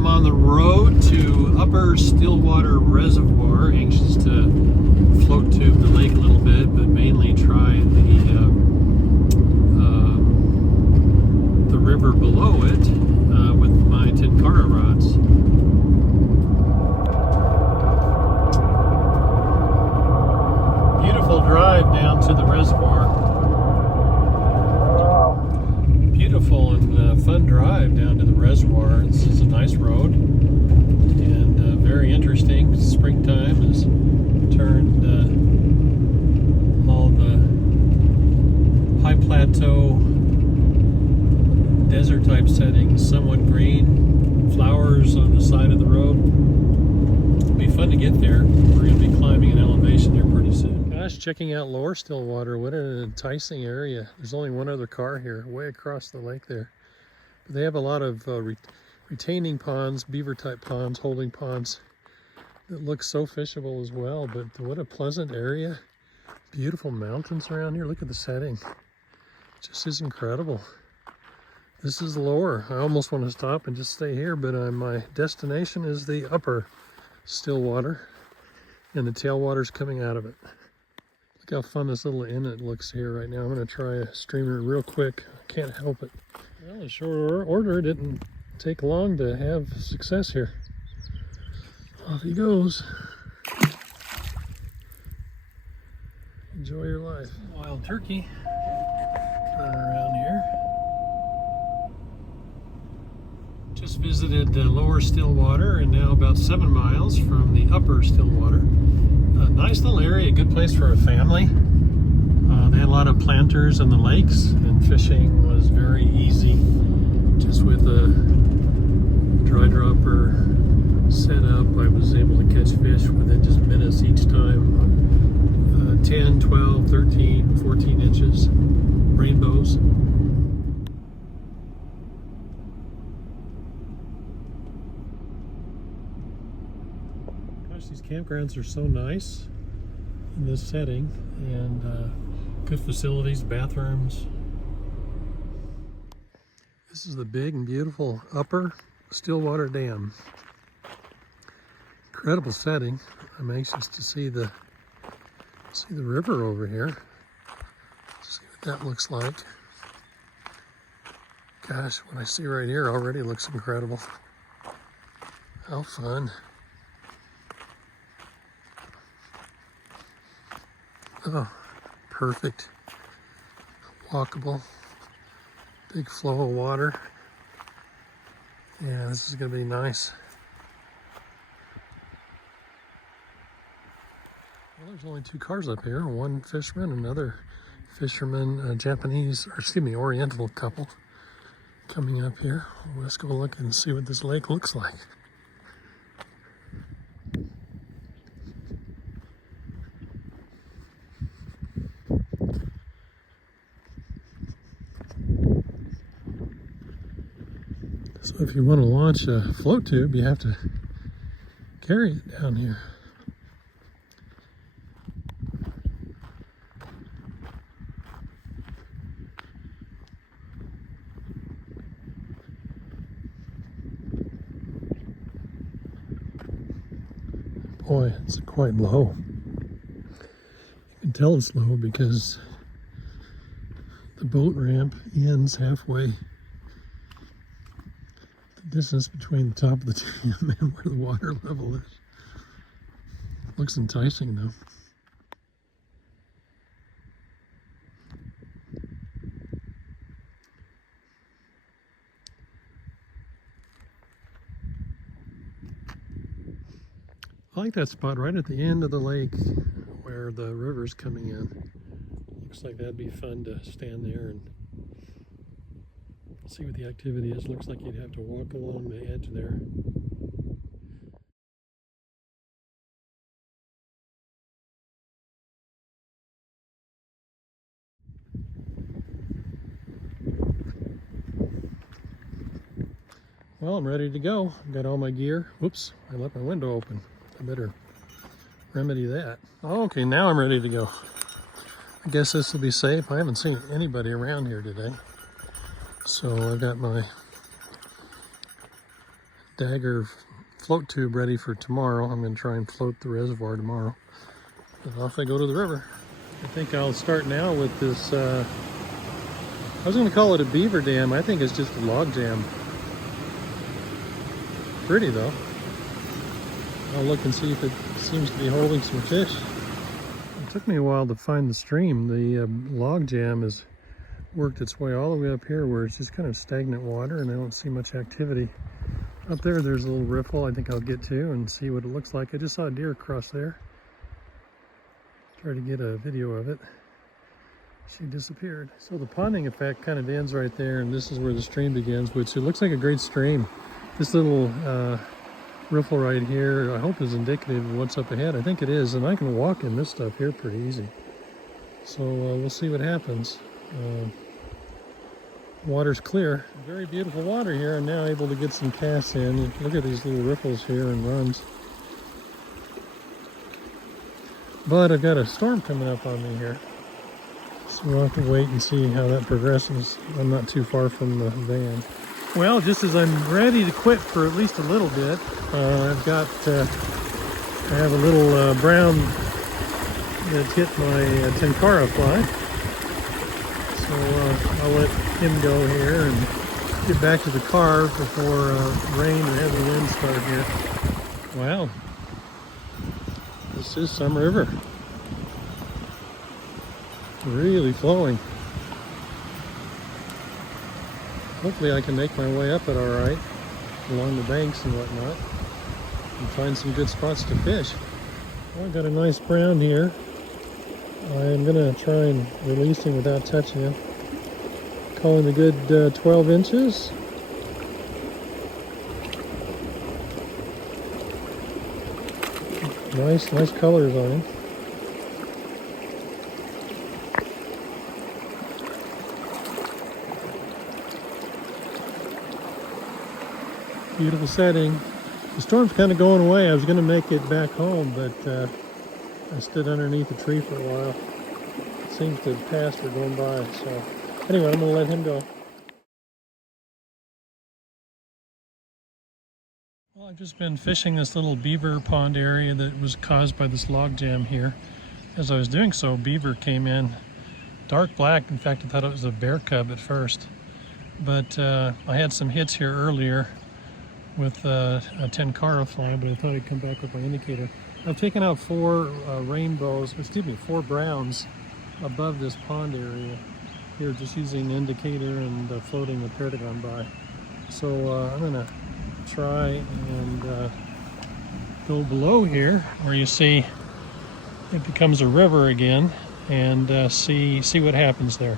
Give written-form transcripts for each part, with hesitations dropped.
I'm on the road to Upper Stillwater Reservoir, anxious to float tube the lake a little bit, but mainly try the river below it with my Tenkara rods. Beautiful drive down to the reservoir. Beautiful and fun drive down to the reservoir. This is a nice road and very interesting. Springtime has turned all the high plateau desert type settings somewhat green, flowers on the side of the road. It'll be fun to get there. We're going to be climbing an elevation here pretty soon. Gosh, checking out Lower Stillwater, what an enticing area. There's only one other car here, way across the lake there. But they have a lot of retaining ponds, beaver type ponds, holding ponds that look so fishable as well. But what a pleasant area. Beautiful mountains around here. Look at the setting. It just is incredible. This is Lower. I almost want to stop and just stay here, but my destination is the Upper Stillwater, and the tailwater's coming out of it. Look how fun this little inlet looks here right now. I'm going to try a streamer real quick. I can't help it. Well, in short order, it didn't take long to have success here. Off he goes. Enjoy your life. Wild turkey around here. Just visited Lower Stillwater and now about 7 miles from the Upper Stillwater. Nice little area, good place for a family. They had a lot of planters in the lakes and fishing was very easy. Just with a dry dropper set up, I was able to catch fish within just minutes each time. 10, 12, 13, 14 inches, rainbows. These campgrounds are so nice in this setting, and good facilities, bathrooms. This is the big and beautiful Upper Stillwater Dam. Incredible setting. I'm anxious to see the river over here. See what that looks like. Gosh, what I see right here already looks incredible. How fun. Oh, perfect. Walkable. Big flow of water. Yeah, this is going to be nice. Well, there's only 2 cars up here. One fisherman, another fisherman, Japanese, or excuse me, Oriental couple coming up here. Let's go look and see what this lake looks like. So if you want to launch a float tube, you have to carry it down here. Boy, it's quite low. You can tell it's low because the boat ramp ends halfway. Distance between the top of the dam and where the water level is. Looks enticing though. I like that spot right at the end of the lake where the river's coming in. Looks like that'd be fun to stand there and see what the activity is. Looks like you'd have to walk along the edge there. Well, I'm ready to go. I've got all my gear. Whoops, I left my window open. I better remedy that. Okay, now I'm ready to go. I guess this will be safe. I haven't seen anybody around here today. So I got my stagger float tube ready for tomorrow. I'm going to try and float the reservoir tomorrow. And off I go to the river. I think I'll start now with this, I was going to call it a beaver dam. I think it's just a log jam. Pretty though. I'll look and see if it seems to be holding some fish. It took me a while to find the stream. The log jam has worked its way all the way up here where it's just kind of stagnant water and I don't see much activity. Up there, there's a little riffle I think I'll get to and see what it looks like. I just saw a deer across there. Try to get a video of it. She disappeared. So the ponding effect kind of ends right there, and this is where the stream begins, which it looks like a great stream. This little riffle right here, I hope is indicative of what's up ahead. I think it is, and I can walk in this stuff here pretty easy. So we'll see what happens. Water's clear. Very beautiful water here. I'm now able to get some casts in. Look at these little riffles here and runs. But I've got a storm coming up on me here. So we'll have to wait and see how that progresses. I'm not too far from the van. Well, just as I'm ready to quit for at least a little bit, I have a little brown that hit my tenkara fly. So I'll let him go here and get back to the car before rain or heavy winds start here. Wow. This is some river. Really flowing. Hopefully I can make my way up it all right, along the banks and whatnot, and find some good spots to fish. Well, I've got a nice brown here. I'm gonna try and release him without touching him. Calling a good 12 inches. Nice colors on him. Beautiful setting. The storm's kind of going away. I was going to make it back home, but I stood underneath a tree for a while. It seems to have passed or going by. So anyway, I'm going to let him go. Well, I've just been fishing this little beaver pond area that was caused by this log jam here. As I was doing so, beaver came in dark black. In fact, I thought it was a bear cub at first. But I had some hits here earlier with a tenkara fly, but I thought I'd come back with my indicator. I've taken out four browns above this pond area here, just using the indicator and floating the Paragon by. So I'm gonna try and go below here where you see it becomes a river again and see what happens there.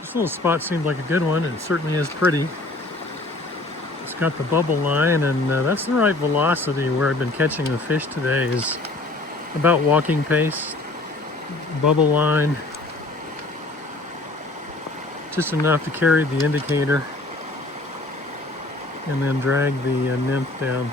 This little spot seemed like a good one. It certainly is pretty. It's got the bubble line, and that's the right velocity where I've been catching the fish today, is about walking pace. Bubble line, just enough to carry the indicator and then drag the nymph down.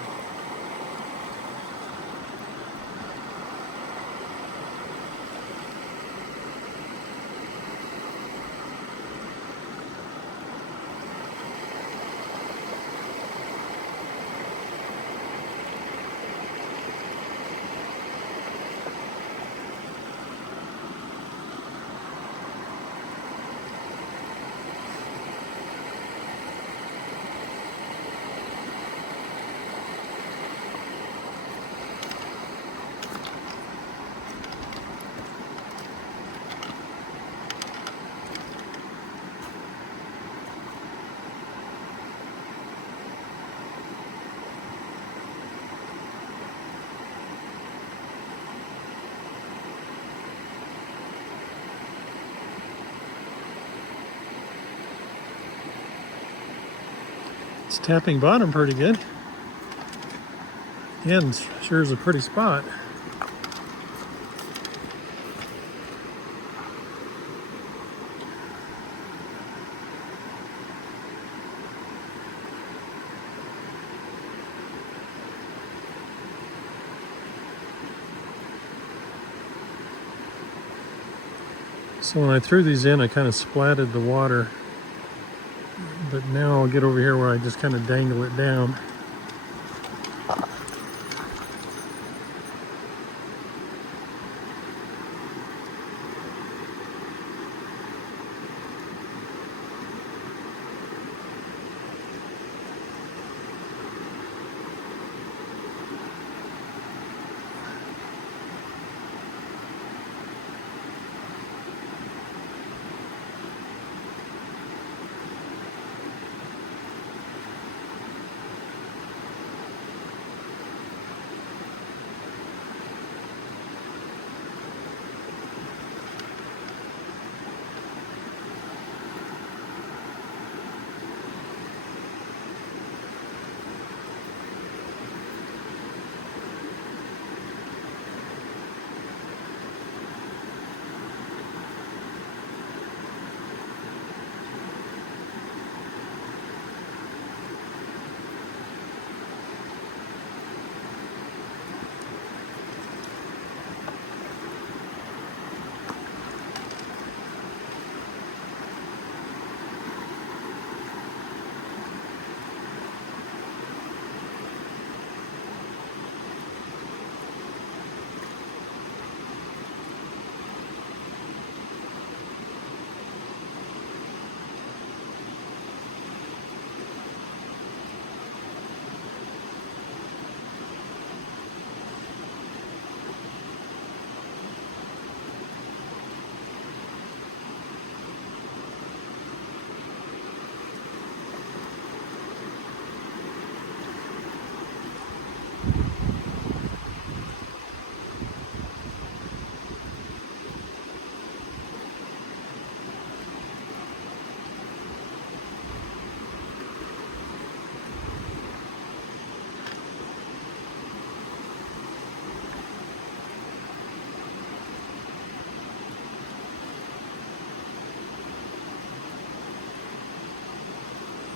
It's tapping bottom pretty good. Again, sure is a pretty spot. So when I threw these in, I kind of splatted the water. But now I'll get over here where I just kind of dangle it down.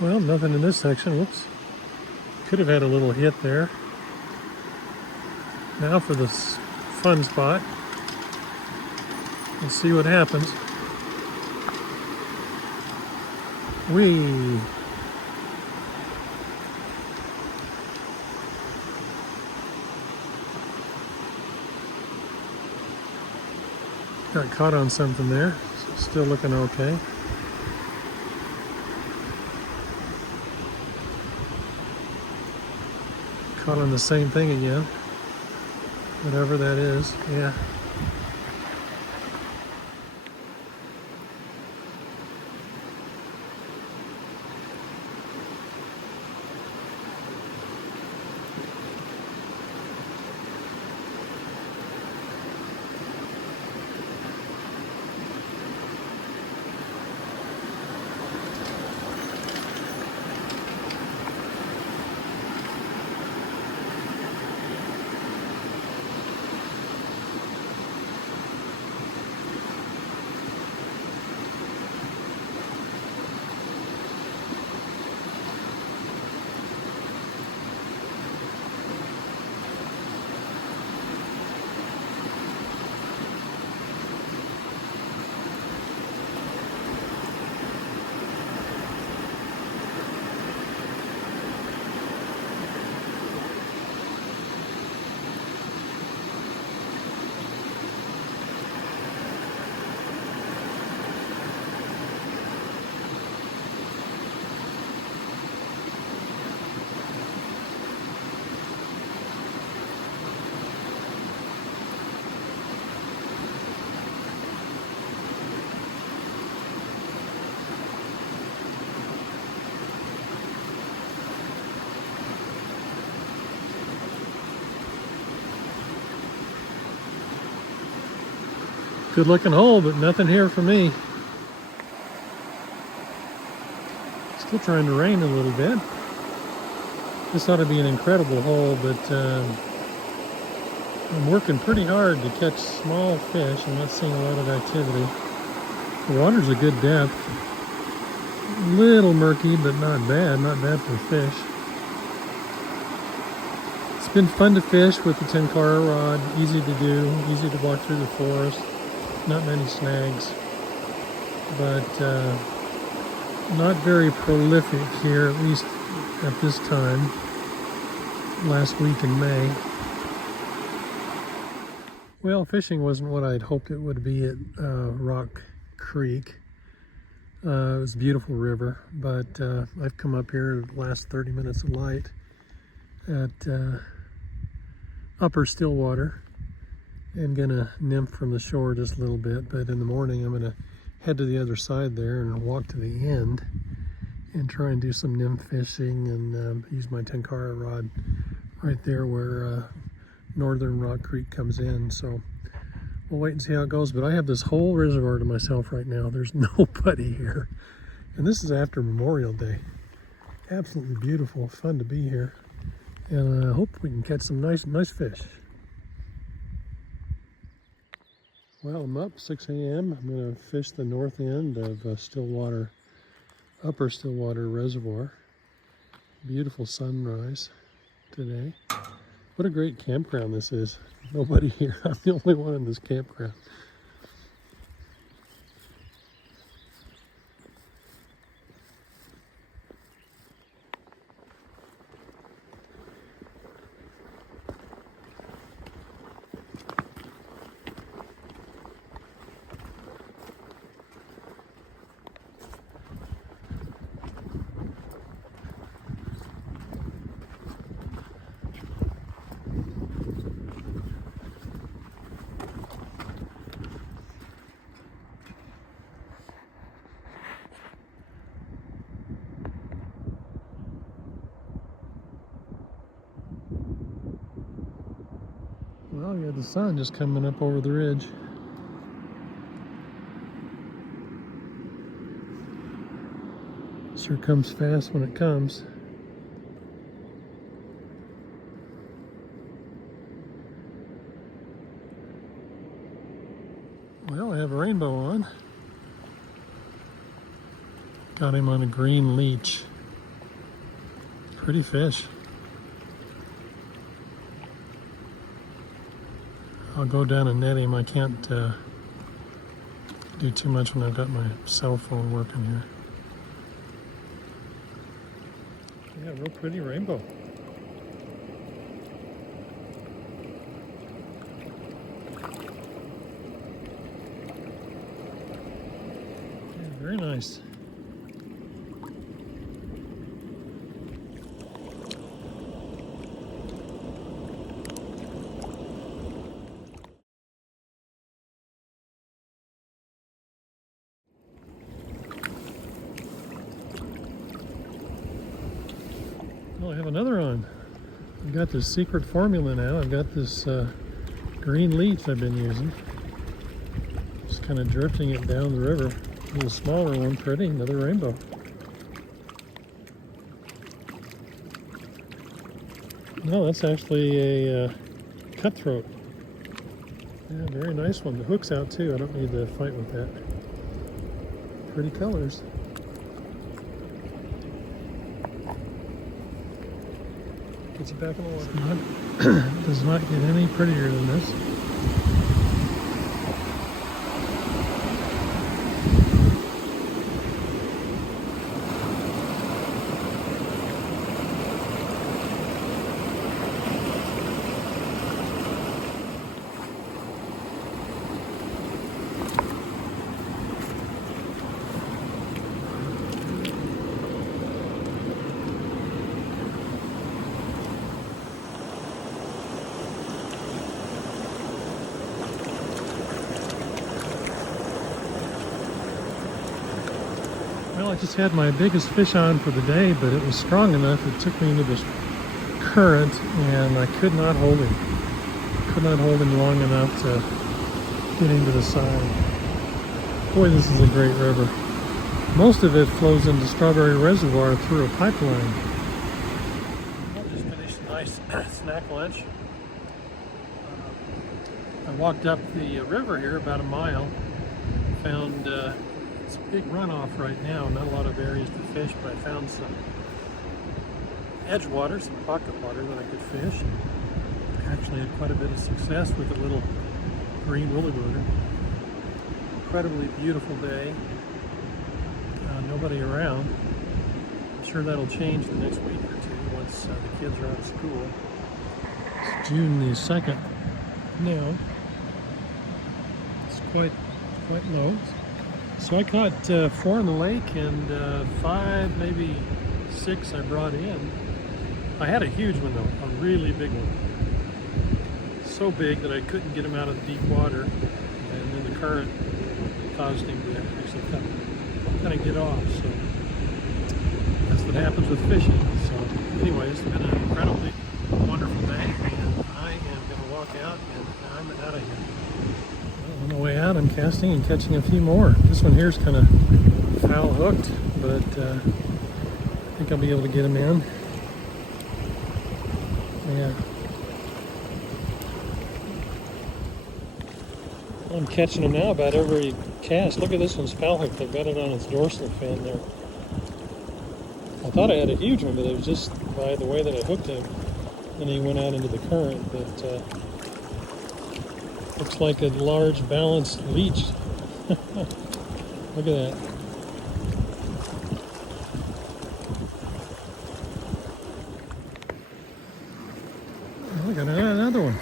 Well, nothing in this section. Whoops. Could have had a little hit there. Now for the fun spot. Let's see what happens. Whee! Got caught on something there. Still looking okay. Caught on the same thing again. Whatever that is, yeah. Good looking hole, but nothing here for me. Still trying to rain a little bit. This ought to be an incredible hole, but I'm working pretty hard to catch small fish. I'm not seeing a lot of activity. The water's a good depth. A little murky, but not bad. Not bad for fish. It's been fun to fish with the 10-car rod. Easy to do. Easy to walk through the forest. Not many snags, but not very prolific here, at least at this time, last week in May. Well, fishing wasn't what I'd hoped it would be at Rock Creek. It was a beautiful river, but I've come up here the last 30 minutes of light at Upper Stillwater. I'm gonna nymph from the shore just a little bit, but in the morning I'm gonna head to the other side there and walk to the end and try and do some nymph fishing and use my 10-car rod right there where northern Rock Creek comes in. So we'll wait and see how it goes, but I have this whole reservoir to myself right now. There's nobody here, and this is after Memorial Day. Absolutely beautiful, fun to be here, and I hope we can catch some nice fish. Well, I'm up 6 a.m. I'm going to fish the north end of Stillwater, Upper Stillwater Reservoir. Beautiful sunrise today. What a great campground this is. Nobody here. I'm the only one in this campground. Well, you got the sun just coming up over the ridge. Sure comes fast when it comes. Well, I have a rainbow on. Got him on a green leech. Pretty fish. I'll go down and net him. I can't do too much when I've got my cell phone working here. Yeah, real pretty rainbow. Yeah, very nice. Oh, I have another on. I've got this secret formula now. I've got this green leaf I've been using. Just kind of drifting it down the river. A little smaller one, pretty, another rainbow. No, that's actually a cutthroat. Yeah, very nice one. The hook's out too. I don't need to fight with that. Pretty colors. Gets you back in the water. Does not get any prettier than this. Well, I just had my biggest fish on for the day, but it was strong enough. It took me into this current, and I could not hold him. Could not hold him long enough to get him to the side. Boy, this is a great river. Most of it flows into Strawberry Reservoir through a pipeline. I just finished a nice snack lunch. I walked up the river here about a mile. Found it's a big runoff right now, not a lot of areas to fish, but I found some edge water, some pocket water that I could fish. Actually had quite a bit of success with a little green woolly water. Incredibly beautiful day. Nobody around. I'm sure that'll change the next week or two once the kids are out of school. It's June the 2nd now. It's quite low. So I caught 4 in the lake and 5, maybe 6 I brought in. I had a huge one though, a really big one. So big that I couldn't get him out of the deep water, and then the current caused him to actually kind of get off. So that's what happens with fishing. So anyways, it's been an incredibly wonderful day, and I am going to walk out and I'm out of here. On the way out, I'm casting and catching a few more. This one here is kind of foul hooked, but I think I'll be able to get him in. Yeah. I'm catching them now about every cast. Look at this one's foul hooked. I've got it on its dorsal fin there. I thought I had a huge one, but it was just by the way that I hooked him. Then he went out into the current, but looks like a large balanced leech. Look at that. Oh, I got another one.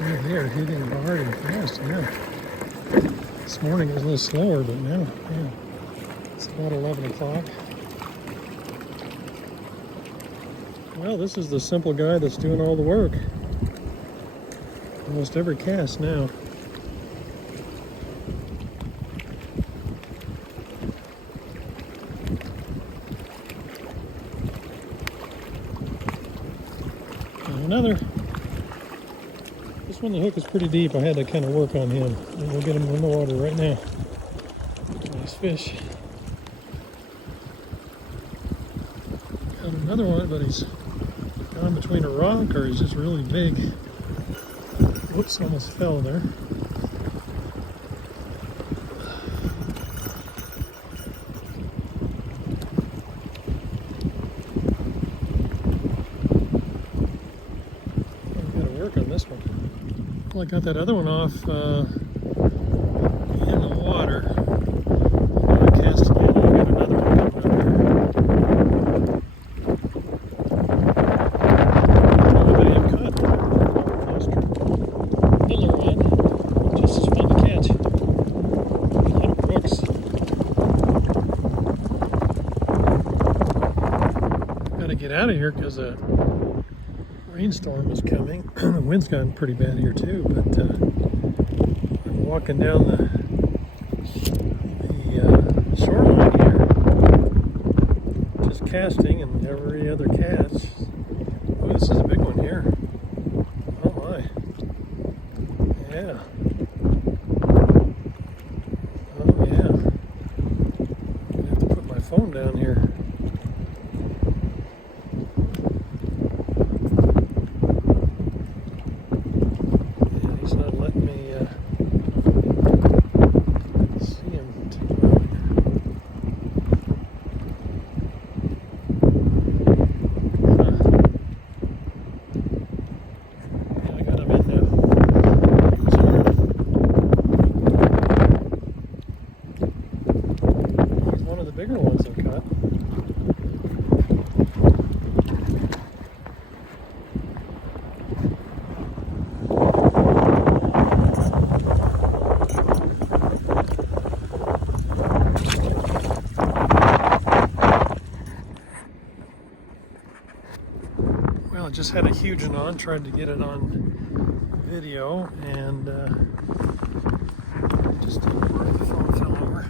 Right there, hitting hard and fast, yeah. This morning it was a little slower, but now, yeah. It's about 11 o'clock. Well, this is the simple guy that's doing all the work. Almost every cast now. And another. This one, the hook is pretty deep. I had to kind of work on him. And we'll get him in the water right now. Nice fish. Got another one, but he's Gone between a rock or is just really big. Whoops, almost fell there. I've got to work on this one. Well, I got that other one off in the water. I'm going to cast again. I got another one coming up here. Get out of here because a rainstorm is coming. The wind's gotten pretty bad here too, but I'm walking down the shoreline here, just casting, and every other catch. Oh, this is a big one here. Oh my. Yeah. Oh yeah. I have to put my phone down here. Bigger ones I've caught. Well, I just had a huge one on, tried to get it on video, and just didn't work. The phone fell over.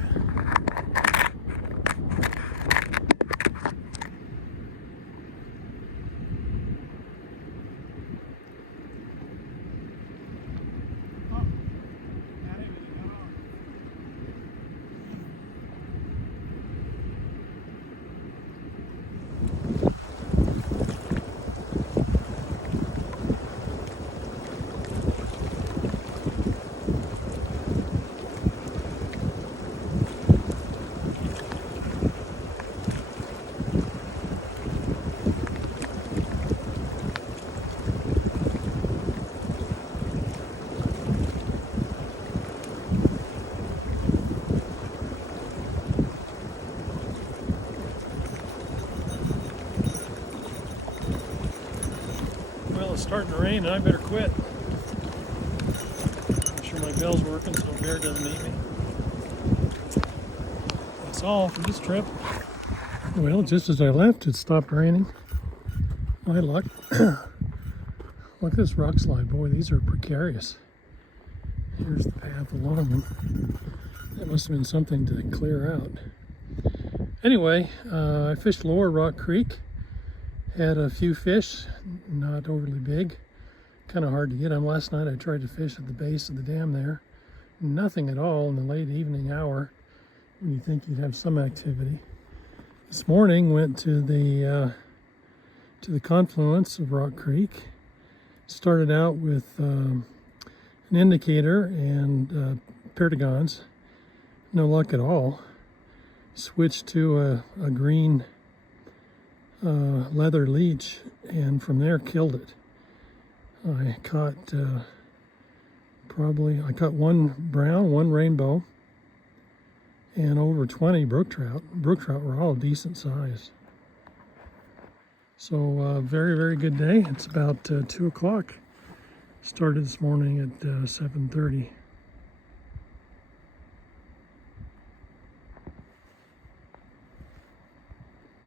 It's starting to rain and I better quit. Make sure my bell's working so a bear doesn't eat me. That's all for this trip. Well, just as I left, it stopped raining. My luck. Look at this rock slide. Boy, these are precarious. Here's the path along them. That must have been something to clear out. Anyway, I fished Lower Rock Creek. Had a few fish, not overly big, kind of hard to get them. Last night I tried to fish at the base of the dam there. Nothing at all in the late evening hour when you think you'd have some activity. This morning went to the confluence of Rock Creek. Started out with an indicator and perdigons. No luck at all. Switched to a green leather leech, and from there killed it. I caught I caught one brown, one rainbow, and over 20 brook trout. Brook trout were all decent size. So very, very good day. It's about 2 o'clock. Started this morning at 7:30.